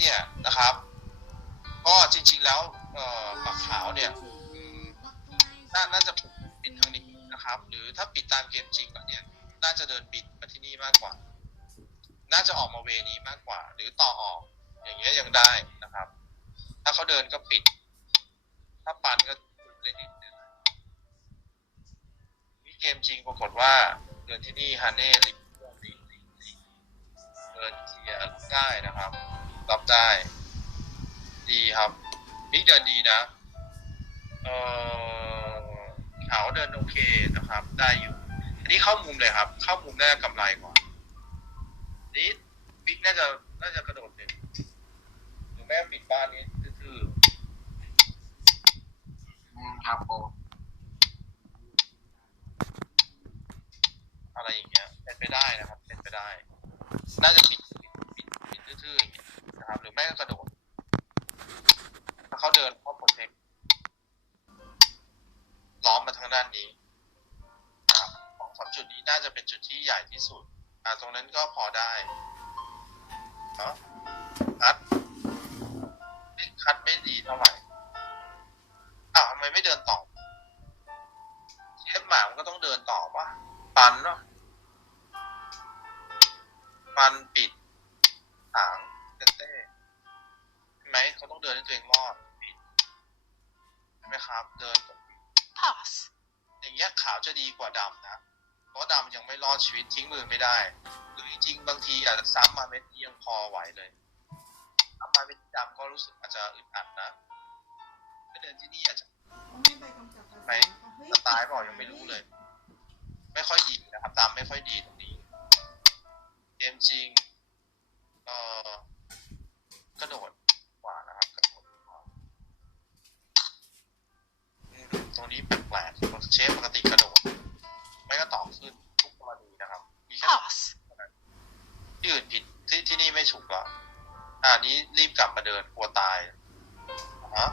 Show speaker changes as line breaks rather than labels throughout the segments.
เนี่ยนะครับก็จริง ๆแล้วปักขาวเนี่ยน่าน่าจะปิดทางนี้นะครับ หรือถ้าปิดตามเกมจริงอะเนี่ยน่าจะเดินบิดมาที่นี่มากกว่า น่าจะออกมาเวนี้มากกว่า หรือต่อออกอย่างเงี้ยยังได้นะครับ ถ้าเขาเดินก็ปิด ถ้าปันก็เล่นนิดนึงนี่เกมจริงปรากฏว่าเดินที่นี่ฮันเน่ลิเดินเทียร์ได้นะครับ รับได้ ดีครับบิ๊กเดินดีนะ เออขาวเดินโอเคนะครับ ได้อยู่ อันนี้เข้ามุมเลยครับ เข้ามุมน่าจะกำไรกว่านี่บิ๊กน่าจะน่าจะกระโดดเด่นหรือแม่ปิดบ้านนี้ทื่อ
อืมครับโอ
อะไรอย่างเงี้ย เป็นไปได้นะครับ เป็นไปได้ น่าจะปิดปิดทื่อๆอย่างเงี้ย นะครับ หรือไม่ก็กระโดดถ้าเขาเดินเขาโปรเทคล้อมมาทางด้านนี้ของสามจุดนี้น่าจะเป็นจุดที่ใหญ่ที่สุดอ่าตรงนั้นก็พอได้เนาะคัดนี่คัดไม่ดีเท่าไหร่อ้าวทำไมไม่เดินต่อเชฟหมามันก็ต้องเดินต่อวะปันเนาะปันปิดหาง เต้เต้ใช่ไหมเขาต้องเดินให้ตัวเองรอดปิดใช่ไหมครับ เดินกับ
Pass.
อย่างเงี้ยขาวจะดีกว่าดำนะ เพราะดำยังไม่รอดชีวิตทิ้งมือไม่ได้ หรือจริงๆบางทีอาจจะซ้ำมาเม็ดนี้ยังพอไหวเลยซ้ำมาเม็ดดำก็รู้สึกอาจจะอึดอัดนะไปเดินที่นี่อาจจะไปสไตล์เปล่ายังไม่รู้เลย ไม่ค่อยดีนะครับตามไม่ค่อยดีตรงนี้ เกมจริง เอ่อ กระโดดกว่านะครับกระโดดกว่าอืมตรงนี้แปลกๆเชฟปกติกระโดด ไม่ก็ต่อขึ้นทุกกรณีนะครับ มีแค่ที่อื่นผิดที่ที่นี่ไม่ถูกหรออ่านี้รีบกลับมาเดินกลัวตายฮะ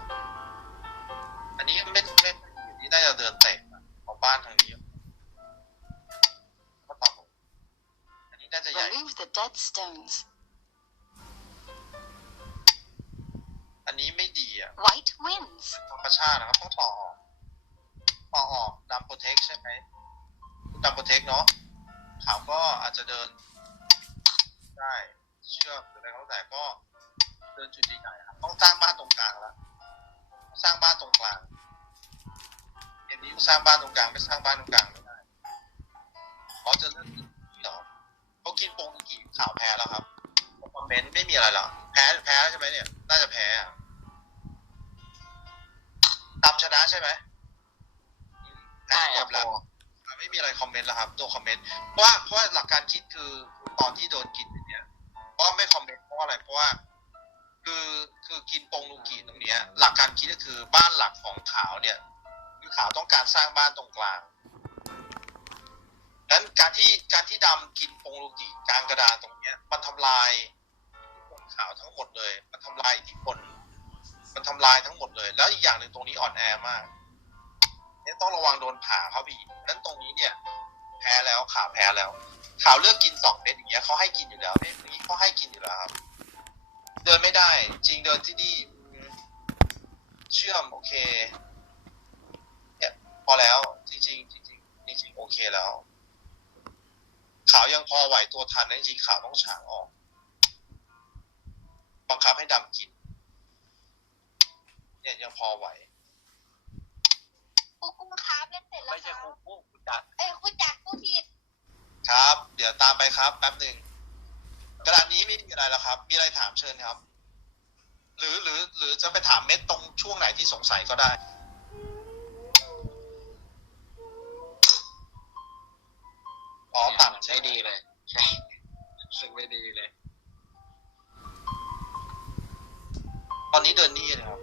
อันนี้ไม่ไม่อันนี้น่าจะเดินเตะของบ้านทางนี้ก็ต่ออันนี้น่าจะใหญ่ นนี้ไม่ดีอะ
White wins.
ธรรมชาตินะครับต้องต่อออกต่อออกดำโปรเทคใช่ไหมดำโปรเทคเนาะขาวก็อาจจะเดิน ได้เชือกหรืออะไรก็แล้วแต่ก็เดินจุดใหญ่ๆครับต้องสร้างบ้านตรงกลางแล้วสร้างบ้านตรงกลางเกมนี้สร้างบ้านตรงกลางไม่สร้างบ้านตรงกลางไม่ได้เขาจะเล่นนี่เหรอเขากินโปงกี่ข่าวแพ้แล้วครับคอมเมนต์ไม่มีอะไรหรอกแพ้แพ้แล้วใช่ไหมเนี่ยน่าจะ ใช่ไหมอืม
ใช่ครับ
แล้
โอ้
วไม่มีอะไรคอมเมนต์แล้วครับโดนคอมเมนต์เพราะว่าเพราะว่าหลักการคิดคือตอนที่โดนกินอย่างเนี้ยเพราะว่าไม่คอมเมนต์เพราะว่าอะไรเพราะว่าคือคือกินปงลูกีตรงเนี้ย หลักการคิดก็คือบ้านหลักของขาวเนี่ย คือขาวต้องการสร้างบ้านตรงกลางนั้นการที่การที่ดำกินปงลูกีกลางกระดานตรงเนี้ย มันทำลายอิทธิพลขาวทั้งหมดเลย มันทำลายอิทธิพลมันทำ ลายทั้งหมดเลย แล้วอีกอย่างหนึ่งตรงนี้อ่อนแอมากเนี่ยต้องระวังโดนผ่าเขาไปอีกนั้นตรงนี้เนี่ย แพ้แล้วข่าวแพ้แล้ว ข่าวเลือกกินสองเม็ดอย่างเงี้ยเขาให้กินอยู่แล้วเนี่ยนี้เขาให้กินอยู่แล้วครับ เดินไม่ได้ จริงเดินที่นี่เชื่อมโอเคเนี่ยพอแล้ว จริงๆจริงจริงโอเคแล้วขาวยังพอไหวตัวทันนะจริงขาวต้องฉางออก บังคับให้ดำกิน พอไหว
ครูครูครับเล่นเสร็จแล้ว
ไม่ใช่
ค
ค
รั
รู
บ
ผู้คุณจัด
เอ้ยครูจักรผู้ผิด
ครับ เดี๋ยวตามไปครับแป๊บหนึ่งกระดานนี้ไม่มีอะไรแล้วครับ มีอะไรถามเชิญครับ หรือหรือหรือจะไปถามเม็ดตรงช่วงไหนที่สงสัยก็ได้อ๋อตัดใช่
ไม่
ไหม
ดีเลย ใช่รู้สึกไม่ดีเลย
ตอนนี้เดินนี่นะครับ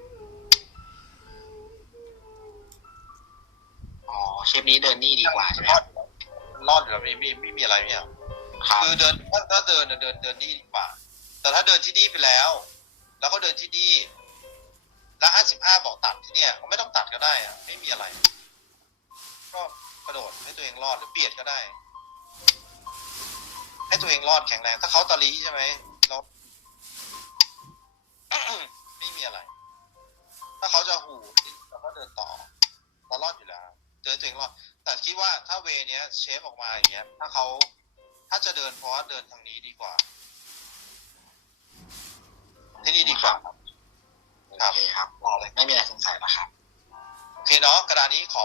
เชฟนี้เดินนี่ดีกว่าใช่ไหม
รอดอยู่แล้วไม่ไม่ไม่มีอะไรเนี่ย
ครับ
คือเดินถ้าถ้าเดินเดินเดินนี่ดีกว่า แต่ถ้าเดินที่นี่ไปแล้ว แล้วก็เดินที่นี่แล้วห้าสิบห้าบอกตัดที่เนี่ยก็ไม่ต้องตัดก็ได้อะไม่มีอะไร ก็กระโดดให้ตัวเองรอดหรือเบียดก็ได้ ให้ตัวเองรอดแข็งแรง ถ้าเขาตะลีใช่ไหมเราไม่มีอะไร ถ้าเขาจะหูเราก็เดินต่อเรารอดอยู่แล้ว เดินตัวเองรอดแต่คิดว่าถ้าเวเนี้ยเชฟออกมาอย่างเงี้ย ถ้าเขาถ้าจะเดินเพราะเดินทางนี้ดีกว่า ที่นี่ดีกว่า ครับ
โอเคครับรอเลยไม่มีอะไรสงสัยนะครับ
โอเคเนาะกระดานนี้ขอ